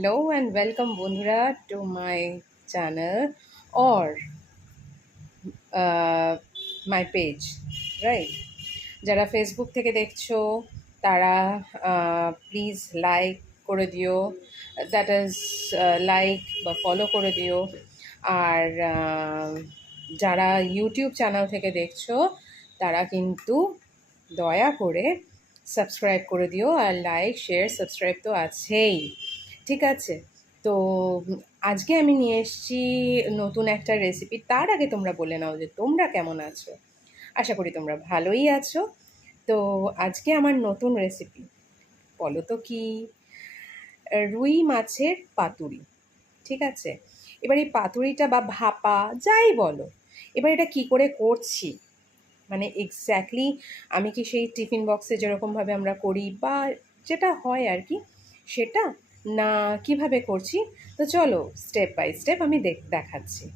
Hello and welcome বন্ধুরা to my channel or my page, right? যারা Facebook থেকে দেখছ, তারা প্লিজ লাইক করে দিও দ্যাট ইজ লাইক বা ফলো করে দিও। আর যারা ইউটিউব চ্যানেল থেকে দেখছ, তারা কিন্তু দয়া করে সাবস্ক্রাইব করে দিও আর লাইক শেয়ার সাবস্ক্রাইব তো আছেই। ঠিক আছে। তো আজকে আমি নিয়ে এসেছি নতুন একটা রেসিপি তার আগে তোমরা বলে নাও যে তোমরা কেমন আছো? আশা করি তোমরা ভালোই আছো। তো আজকে আমার নতুন রেসিপি বলো তো কি? রুই মাছের পাতুরি। ঠিক আছে? এবার এই পাতুরিটা বা ভাপা, যাই বলো। এবার এটা কি করে করছি? মানে এক্স্যাক্টলি আমি কি সেই টিফিন বক্সে যেরকমভাবে আমরা করি বা যেটা হয় আর কি, সেটা না, কীভাবে করছি? তো চলো স্টেপ বাই স্টেপ আমি দেখ, দেখাচ্ছি।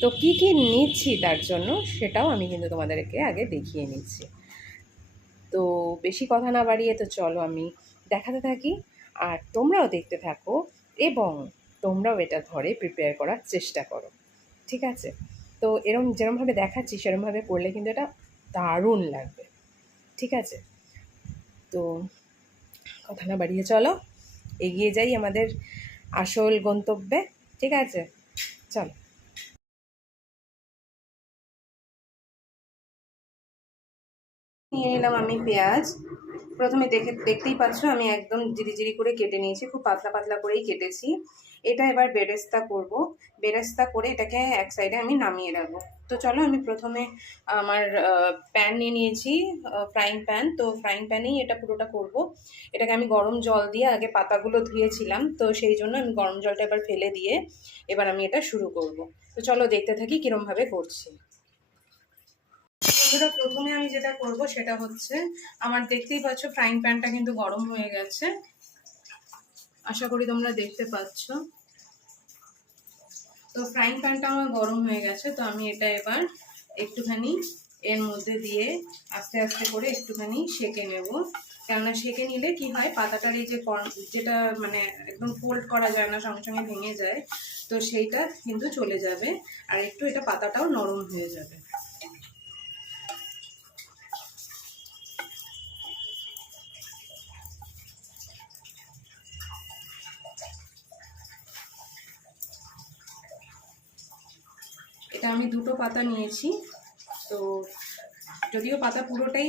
তো কি কি নিচ্ছি তার জন্য সেটাও আমি কিন্তু তোমাদেরকে আগে দেখিয়ে নিচ্ছি। তো বেশি কথা না বাড়িয়ে তো চলো আমি দেখাতে থাকি। আর তোমরাও দেখতে থাকো এবং তোমরাও এটা ঘরে প্রিপেয়ার করার চেষ্টা করো। ঠিক আছে? তো এরম, যেরমভাবে দেখাচ্ছি সেরমভাবে করলে কিন্তু এটা দারুণ লাগবে। ঠিক আছে? তো কথা না বাড়িয়ে চলো। এগিয়ে যাই আমাদের আসল গন্তব্যে, ঠিক আছে? চলো। নিয়ে নিলাম আমি পেঁয়াজ। প্রথমে দেখে, দেখতেই পাচ্ছ আমি একদম জিরি জিরি করে কেটে নিয়েছি, খুব পাতলা পাতলা করেই কেটেছি। এটা এবার বেরেস্তা করব। বেরেস্তা করে এটাকে এক সাইডে আমি নামিয়ে রাখব। তো চলো আমি প্রথমে আমার প্যান নিয়ে নিয়েছি ফ্রাইং প্যান তো ফ্রাইং প্যানেই এটা পুরোটা করব। এটাকে আমি গরম জল দিয়ে আগে পাতাগুলো ধুয়েছিলাম। তো সেই জন্য আমি গরম জলটা এবার ফেলে দিয়ে এবার আমি এটা শুরু করব। তো চলো দেখতে থাকি কীরমভাবে করছি। বন্ধুরা, প্রথমে আমি যেটা করব সেটা হচ্ছে, আমার দেখতেই পাচ্ছ ফ্রাইং প্যানটা কিন্তু গরম হয়ে গেছে। আশা করি তোমরা দেখতে পাচ্ছ। তো ফ্রাইং প্যানটা আমার গরম হয়ে গেছে, তো আমি এটা এবার একটুখানি এর মধ্যে দিয়ে আস্তে আস্তে করে একটুখানি সেকে নেব। কেননা সেকে নিলে কি হয়, পাতাটার এই যে যেটা মানে একদম ফোল্ড করা যায় না, সঙ্গে সঙ্গে ভেঙে যায়, তো সেইটা কিন্তু চলে যাবে। আর একটু এটা পাতাটাও নরম হয়ে যাবে এটা আমি দুটো পাতা নিয়েছি। তো যদিও পাতা পুরোটাই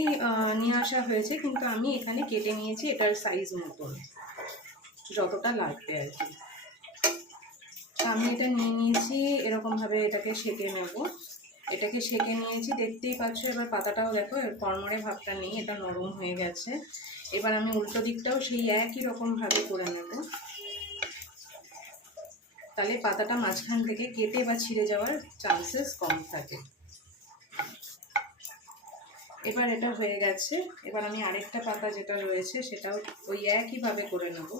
নিয়ে আসা হয়েছে, কিন্তু আমি এখানে কেটে নিয়েছি এটার সাইজ মতন। যতটা লাগবে আর কি। আমি এটা নিয়ে নিয়েছি এরকমভাবে এটাকে সেকে নেব। এটাকে সেকে নিয়েছি, দেখতেই পাচ্ছ, এবার পাতাটাও দেখো, এর কর্মরে ভাবটা নেই, এটা নরম হয়ে গেছে। এবার আমি উল্টো দিকটাও সেই একই রকমভাবে করে নেব। তাহলে পাতাটা মাঝখান থেকে কেটে বা ছিঁড়ে যাওয়ার চান্সেস কম থাকে। এবার এটা হয়ে গেছে। এবার আমি আরেকটা পাতা যেটা রয়েছে সেটাও ওই একইভাবে করে নেব।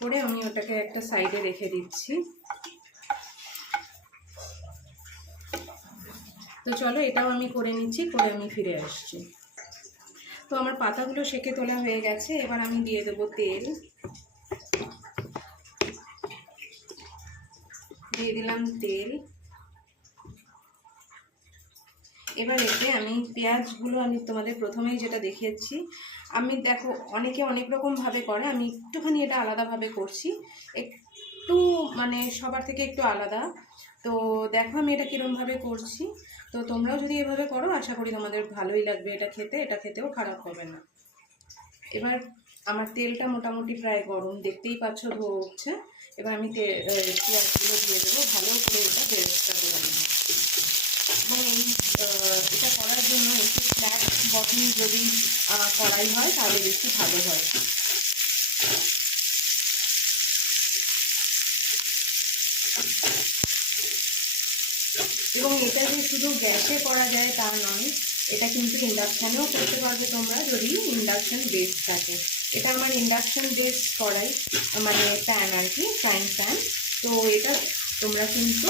করে আমি ওটাকে একটা সাইডে রেখে দিচ্ছি। তো চলো এটাও আমি করে নিচ্ছি, করে আমি ফিরে আসছি। তো আমার পাতাগুলো সেকে তোলা হয়ে গেছে, এবার আমি দিয়ে দেবো তেল। দিয়ে দিলাম তেল। এবার এতে আমি পেঁয়াজগুলো আমি তোমাদের প্রথমেই যেটা দেখিয়েছি, আমি দেখো অনেকে অনেক রকমভাবে করে, আমি একটুখানি এটা আলাদাভাবে করছি। একটু মানে সবার থেকে একটু আলাদা। তো দেখো আমি এটা কীরমভাবে করছি। তো তোমরাও যদি এভাবে করো, আশা করি তোমাদের ভালোই লাগবে এটা খেতে। এটা খেতেও খারাপ হবে না। এবার আমার তেলটা মোটামুটি প্রায় গরম। দেখতেই পাচ্ছ উঠছে। এবার আমি পেঁয়াজগুলো দিয়ে দেবো। ভালো করে এটা বেরেস্তা করে নেব। এবং এটা করার জন্য একটু ফ্ল্যাট বটন যদি কড়াই হয়, তাহলে বেশি ভালো হয় এবং এটা যে শুধু গ্যাসে করা যায় তা নয়, এটা কিন্তু ইন্ডাকশানেও করতে পারবে তোমরা যদি ইন্ডাকশান বেস থাকে। এটা আমার ইন্ডাকশান বেস করাই মানে প্যান আর কি, ফ্রাইং প্যান। তো এটা তোমরা কিন্তু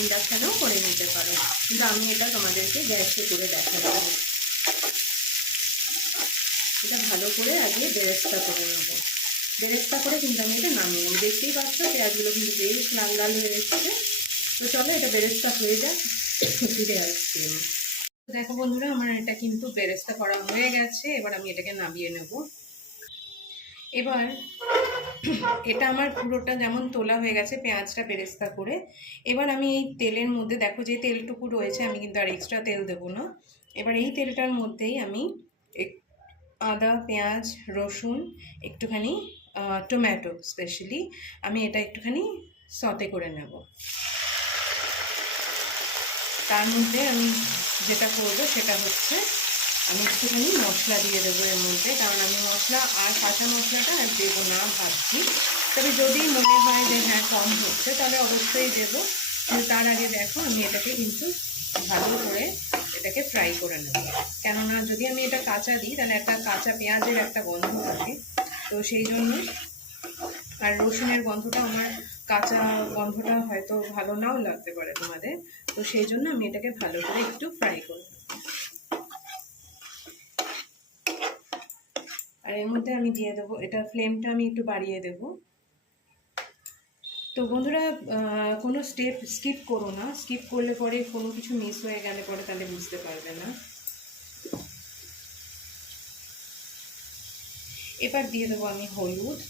ইন্ডাকশানেও করে নিতে পারো। কিন্তু আমি এটা তোমাদেরকে গ্যাসে করে দেখাবো। ভালো করে আগে বেরেস্তা করে নেব। বেরেস্তা করে কিন্তু আমি এটা নামিয়ে নেব। দেখতেই পাচ্ছ পেঁয়াজগুলো কিন্তু বেশ লাল লাল হয়ে এসেছে। তো চলো এটা বেরেস্তা হয়ে যাক। ফিরে আসছি দেখো বন্ধুরা, আমার এটা কিন্তু বেরেস্তা করা হয়ে গেছে। এবার আমি এটাকে নামিয়ে নেব। এবার এটা আমার পুরোটা যেমন তোলা হয়ে গেছে, পেঁয়াজটা বেরেস্তা করে। এবার আমি এই তেলের মধ্যে, দেখো যে তেলটুকু রয়েছে, আমি কিন্তু আর এক্সট্রা তেল দেবো না। এবার এই তেলটার মধ্যেই আমি আদা, পেঁয়াজ, রসুন, একটুখানি টমেটো স্পেশালি আমি এটা একটুখানি সতে করে নেব। তার মধ্যে আমি যেটা করব সেটা হচ্ছে আমি একটুখানি মশলা দিয়ে দেবো এর মধ্যে, কারণ আমি মশলা আর কাঁচা মশলাটা আর দেবো না ভাবছি। তবে যদি মনে হয় যে হ্যাঁ কম হচ্ছে, তাহলে অবশ্যই দেবো। কিন্তু তার আগে দেখো, আমি এটাকে কিন্তু ভালো করে এটাকে ফ্রাই করে নেব। কেননা যদি আমি এটা কাঁচা দিই, তাহলে একটা কাঁচা পেঁয়াজের একটা গন্ধ থাকে। তো সেই জন্য আর রসুনের গন্ধটা আমার কাঁচা গন্ধটা হয়তো ভালো নাও লাগতে পারে তোমাদের। তো সেই জন্য আমি এটাকে ভালো করে একটু ফ্রাই করে নেব আর এর মধ্যে আমি দিয়ে দেবো, এটা ফ্লেমটা আমি একটু বাড়িয়ে দেব। তো বন্ধুরা কোনো স্টেপ স্কিপ করো না। স্কিপ করলে পরে কোনো কিছু মিস হয়ে গেলে পরে তাহলে বুঝতে পারবে না। এবার দিয়ে দেবো আমি হলুদ।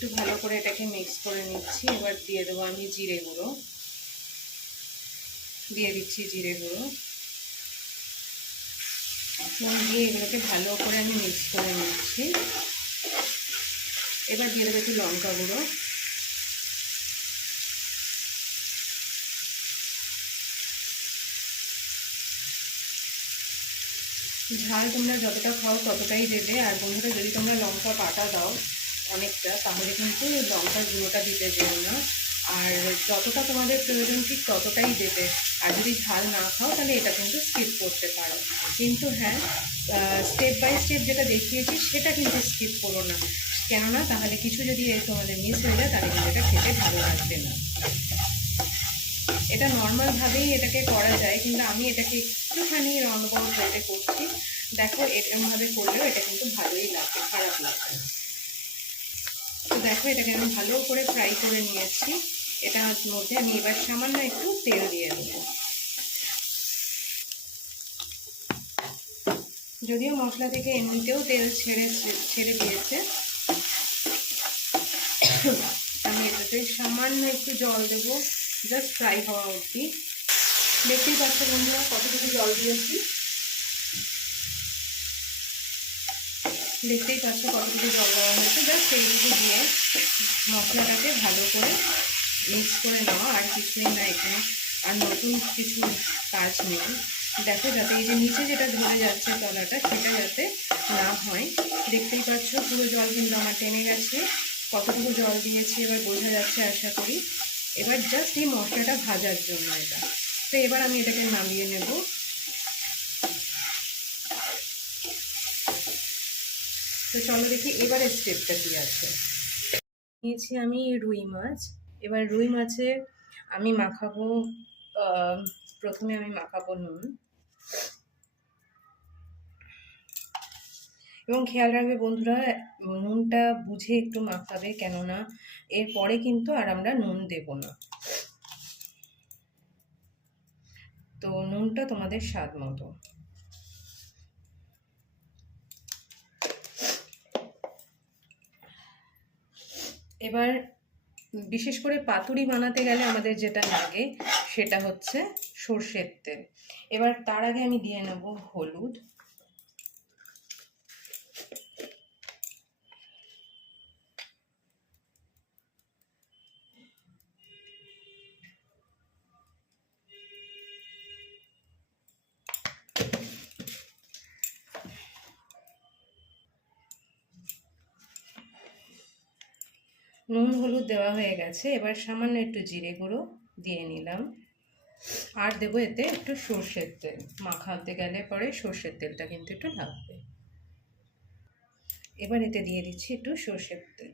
একটু ভালো করে এটাকে মিক্স করে নিচ্ছি। এবার দিয়ে দেবো আমি জিরে গুঁড়ো। দিয়ে দিচ্ছি জিরে গুঁড়ো। এবং দিয়ে এগুলোকে ভালো করে আমি মিক্স করে নিচ্ছি। এবার দিয়ে দেবো একটু লঙ্কা গুঁড়ো। ঝাল তোমরা যতটা খাও ততটাই দেবে। আর বন্ধুরা, যদি তোমরা লঙ্কা পাটা দাও অনেকটা, তাহলে কিন্তু লঙ্কার গুঁড়োটা দিতে যেও না। আর যতটা তোমাদের প্রয়োজন ঠিক ততটাই দেবে। আর যদি ঝাল না খাও, তাহলে এটা কিন্তু স্কিপ করতে পারো। কিন্তু হ্যাঁ স্টেপ বাই স্টেপ যেটা দেখিয়েছি, সেটা কিন্তু স্কিপ করো না। কেননা, তাহলে কিছু যদি তোমাদের মিস হয়ে যায়, তাহলে কিন্তু এটা খেতে ভালো লাগবে না। এটা নর্মালভাবেই এটাকে করা যায়, কিন্তু আমি এটাকে একটুখানি রনবল হয়ে করছি। দেখো, এরকমভাবে করলেও এটা কিন্তু ভালোই লাগবে খারাপ লাগবে তো দেখো, এটাকে আমি ভালো করে ফ্রাই করে নিয়েছি। এটার মধ্যে আমি এবার সামান্য একটু তেল দিয়ে দেবো। যদিও মশলা থেকে এমনিতেও তেল ছেড়ে ছেড়ে দিয়েছে, আমি এটাতে সামান্য একটু জল দেবো জাস্ট ফ্রাই হওয়া অবধি। দেখতেই পাচ্ছ বন্ধুরা কতটুকু জল দিয়েছি। দেখতেই পাচ্ছ কতটুকু জল দেওয়া হয়েছে। জাস্ট সেইটুকু দিয়ে মশলাটাকে ভালো করে মিক্স করে নেওয়া আর কিছুই না এখানে। আর নতুন কিছু কাজ নেই। দেখো, যাতে এই যে নিচে যেটা ধরে যাচ্ছে তলাটা, সেটা যাতে না হয়। দেখতেই পাচ্ছ পুরো জল কিন্তু আমার টেনে গেছে। কতটুকু জল দিয়েছি এবার বোঝা যাচ্ছে, আশা করি। এবার জাস্ট এই মশলাটা ভাজার জন্য এটা। তো এবার আমি এটাকে নামিয়ে নেব। তো চলো দেখি এবারে স্টেপটা কী আছে। নিয়েছি আমি রুই মাছ। এবার রুই মাছে আমি মাখাবো প্রথমে আমি মাখাবো নুন। এবং খেয়াল রাখবে বন্ধুরা, নুনটা বুঝে একটু মাখাবে, কেননা এরপরে কিন্তু আর আমরা নুন দেব না। তো নুনটা তোমাদের স্বাদ মতো। এবার বিশেষ করে পাতুরি বানাতে গেলে আমাদের যেটা লাগে সেটা হচ্ছে সর্ষের তেল। এবার তার আগে আমি দিয়ে নেব হলুদ। নুন, হলুদ দেওয়া হয়ে গেছে। এবার সামান্য একটু জিরে গুঁড়ো দিয়ে নিলাম। আর দেবো এতে একটু সর্ষের তেল। মাখাতে গেলে পরে সর্ষের তেলটা কিন্তু একটু লাগবে। এবার এতে দিয়ে দিচ্ছি একটু সর্ষের তেল।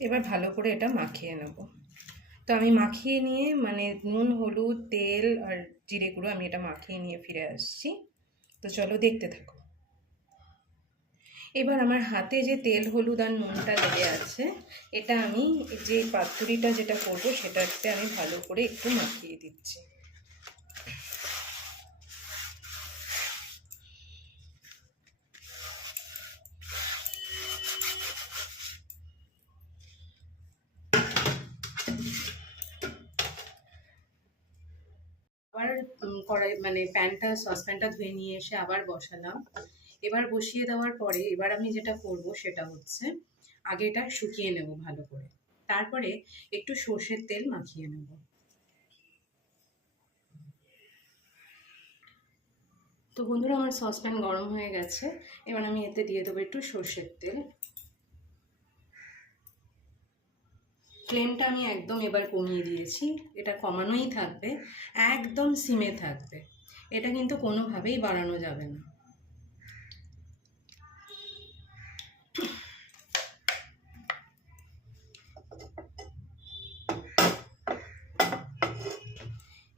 এবার ভালো করে এটা মাখিয়ে নেব। তো আমি মাখিয়ে নিয়ে মানে নুন, হলুদ, তেল আর জিরে গুঁড়ো আমি এটা মাখিয়ে নিয়ে ফিরে আসছি। তো চলো দেখতে থাকো। এবার আমার হাতে যে তেল, হলুদ আর নুনটা লেগে আছে, এটা আমি যে পাতুরিটা যেটা করব সেটাতে আমি ভালো করে একটু মাখিয়ে দিচ্ছি আবার উম, কড়াই মানে প্যানটা, সসপ্যানটা ধুয়ে নিয়ে এসে আবার বসালাম। এবার বসিয়ে দেওয়ার পরে এবার আমি যেটা করব সেটা হচ্ছে আগে এটা শুকিয়ে নেব ভালো করে। তারপরে একটু সর্ষের তেল মাখিয়ে নেব। তো বন্ধুরা, আমার সসপ্যান গরম হয়ে গেছে। এবার আমি এতে দিয়ে দেবো একটু সর্ষের তেল। ফ্লেমটা আমি একদম এবার কমিয়ে দিয়েছি। এটা কমানোই থাকবে, একদম সিমে থাকবে। এটা কিন্তু কোনোভাবেই বাড়ানো যাবে না।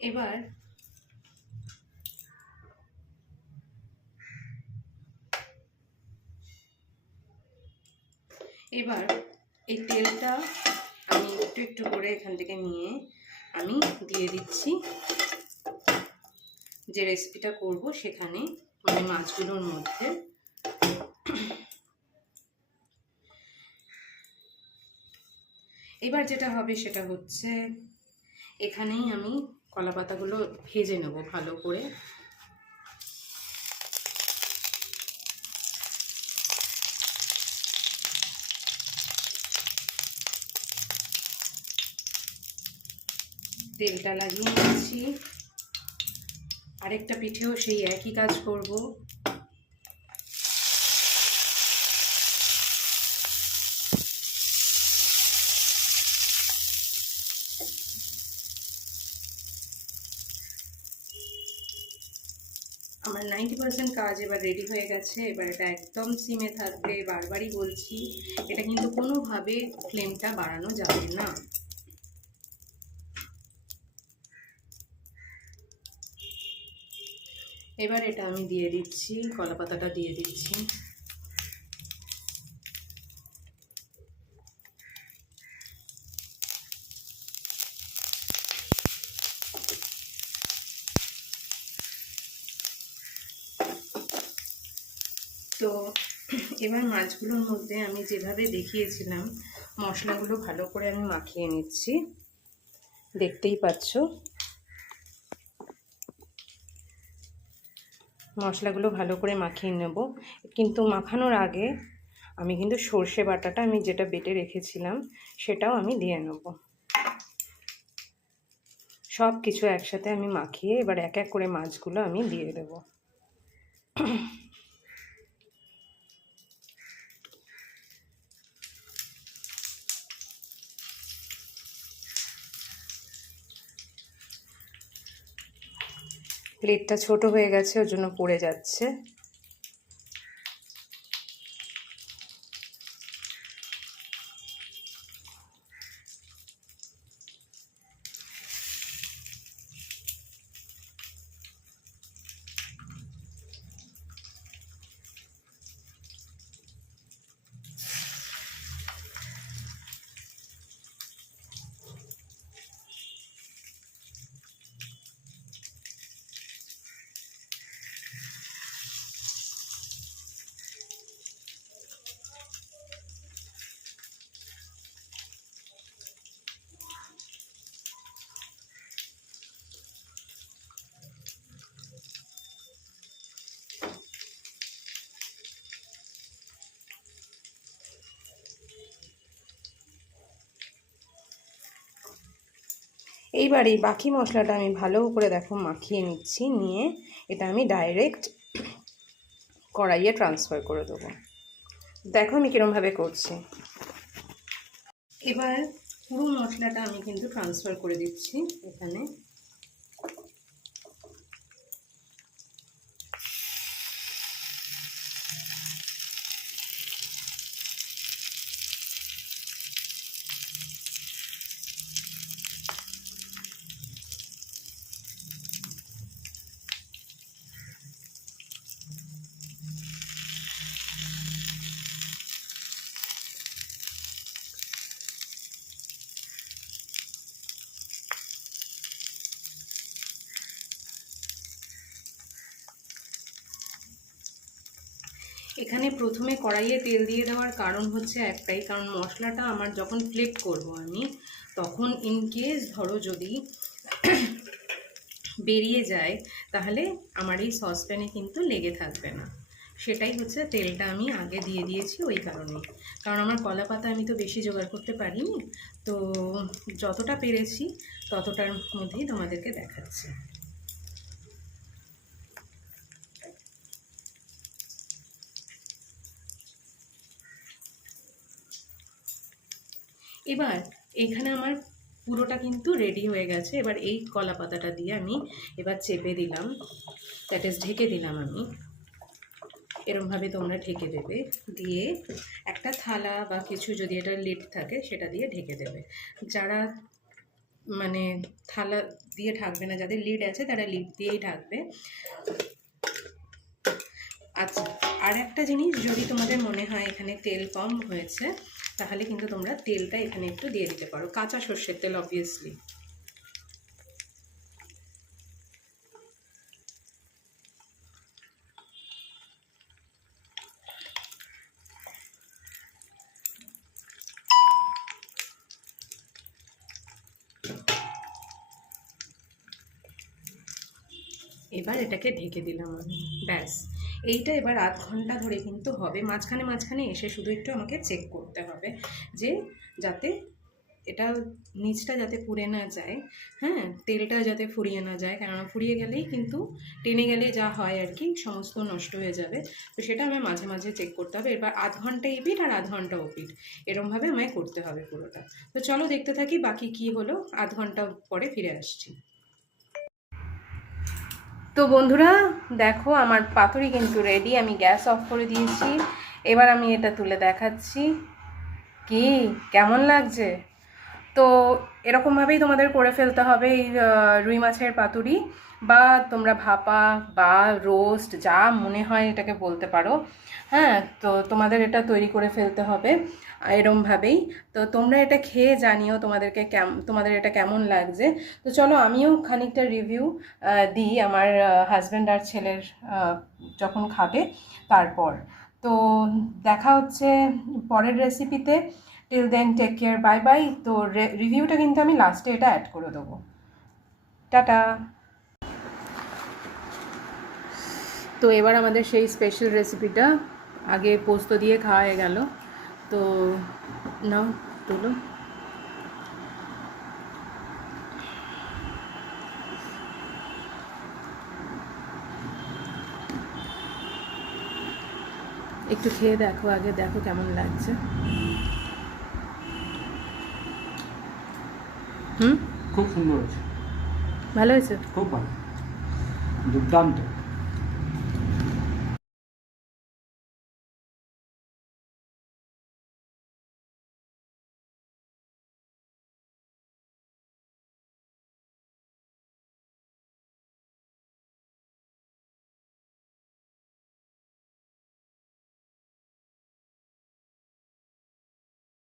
এবার এবার এই তেলটা একটু একটু করে এখান থেকে নিয়ে আমি দিয়ে দিচ্ছি। যে রেসিপিটা করব সেখানে মানে মাছগুলোর মধ্যে এবার যেটা হবে সেটা হচ্ছে এখানেই আমি কলা পাতাগুলো ভেজে নেব ভালো করে। তেলটা লাগিয়ে নিচ্ছি। আরেকটা পিঠেও সেই একই কাজ করব। আমার নাইনটি পার্সেন্ট কাজ এবার রেডি হয়ে গেছে। এবার এটা একদম সিমে থাকবে, বারবারই বলছি। এটা কিন্তু কোনোভাবে ফ্লেমটা বাড়ানো যাবে না। এবার এটা আমি দিয়ে দিচ্ছি কলা পাতাটা দিয়ে দিচ্ছি। তো এবার মাছগুলোর মধ্যে আমি যেভাবে দেখিয়েছিলাম, মশলাগুলো ভালো করে আমি মাখিয়ে নিচ্ছি। দেখতেই পাচ্ছ? মশলাগুলো ভালো করে মাখিয়ে নেব। কিন্তু মাখানোর আগে আমি কিন্তু সর্ষে বাটাটা আমি যেটা বেটে রেখেছিলাম সেটাও আমি দিয়ে নেব। সব কিছু একসাথে আমি মাখিয়ে এবার এক এক করে মাছগুলো আমি দিয়ে দেব। প্লেটটা ছোট হয়ে গেছে ওর জন্য পড়ে যাচ্ছে। এইবার এই বাকি মশলাটা আমি ভালো করে দেখো মাখিয়ে নিচ্ছি, নিয়ে এটা আমি ডাইরেক্ট কড়াইয়ে ট্রান্সফার করে দেবো। দেখো আমি কীরমভাবে করছি। এবার পুরো মশলাটা আমি কিন্তু ট্রান্সফার করে দিচ্ছি এখানে। এখানে প্রথমে কড়াইয়ে তেল দিয়ে দেওয়ার কারণ হচ্ছে একটাই, কারণ মশলাটা আমার যখন ফ্লিপ করব আমি, তখন ইন কেস ধরো যদি বেরিয়ে যায়, তাহলে আমার এই সসপ্যানে কিন্তু লেগে থাকবে না। সেটাই হচ্ছে তেলটা আমি আগে দিয়ে দিয়েছি ওই কারণে। কারণ আমার কলা পাতা আমি তো বেশি জোগাড় করতে পারিনি, তো যতটা পেরেছি ততটার মধ্যেই তোমাদেরকে দেখাচ্ছি। এবার এখানে আমার পুরোটা কিন্তু রেডি হয়ে গেছে। এবার এই কলা পাতাটা দিয়ে আমি এবার চেপে দিলাম। দ্যাট ইজ ঢেকে দিলাম আমি। এরমভাবে তোমরা ঢেকে দেবে। দিয়ে একটা থালা বা কিছু যদি এটা লিড থাকে, সেটা দিয়ে ঢেকে দেবে। যারা মানে থালা দিয়ে ঢাকবে না, যাদের লিড আছে, তারা লিড দিয়েই ঢাকবে। আচ্ছা আর একটা জিনিস যদি তোমাদের মনে হয় এখানে তেল কম হয়েছে তাহলে কিন্তু তোমরা তেলটা এখানে একটু দিয়ে দিতে পারো। কাঁচা সর্ষের তেল অবভিয়াসলি এবার এটাকে ঢেকে দিলাম আমি। ব্যাস। এইটা এবার আধ ঘণ্টা ধরে কিন্তু হবে। মাঝখানে মাঝখানে এসে শুধু একটু আমাকে চেক করতে হবে যে যাতে এটা নিচটা যাতে পুড়ে না যায় হ্যাঁ? তেলটা যাতে ফুরিয়ে না যায়। কেননা ফুরিয়ে গেলেই কিন্তু টেনে গেলে যা হয় আর কি, সমস্ত নষ্ট হয়ে যাবে। তো সেটা আমি মাঝে মাঝে চেক করতে হবে। এবার আধ ঘণ্টা এপিট আর আধ ঘণ্টা ওপিট এরমভাবে আমায় করতে হবে পুরোটা। তো চলো দেখতে থাকি বাকি কি হলো। আধ ঘণ্টা পরে ফিরে আসছি। তো বন্ধুরা, দেখো আমার পাতুরি কিন্তু রেডি আমি গ্যাস অফ করে দিয়েছি। এবার আমি এটা তুলে দেখাচ্ছি। কি? কেমন লাগছে? তো এরকমভাবেই তোমাদের করে ফেলতে হবে এই রুই মাছের পাতুরি, বা তোমরা ভাপা বা রোস্ট যা মনে হয় এটাকে বলতে পারো। হ্যাঁ তো তোমাদের এটা তৈরি করে ফেলতে হবে। এরমভাবেই তো তোমরা এটা খেয়ে জানিও তোমাদেরকে কেম তোমাদের এটা কেমন লাগছে। তো চলো আমিও খানিকটা রিভিউ দিই আমার হাজব্যান্ড আর ছেলের যখন খাবে তারপর। তো দেখা হচ্ছে পরের রেসিপিতে till then take care bye bye তো রিভিউটা কিন্তু আমি লাস্টে এটা অ্যাড করে দেবো। টাটা। তো এবার আমাদের সেই স্পেশাল রেসিপিটা আগে পোস্ত দিয়ে খাওয়া গেল। তো নাও তুলো। একটু খেয়ে দেখো আগে দেখো কেমন লাগছে। হুম? খুব সুন্দর হয়েছে। ভালো হয়েছে? খুব ভালো। দুর্দান্ত।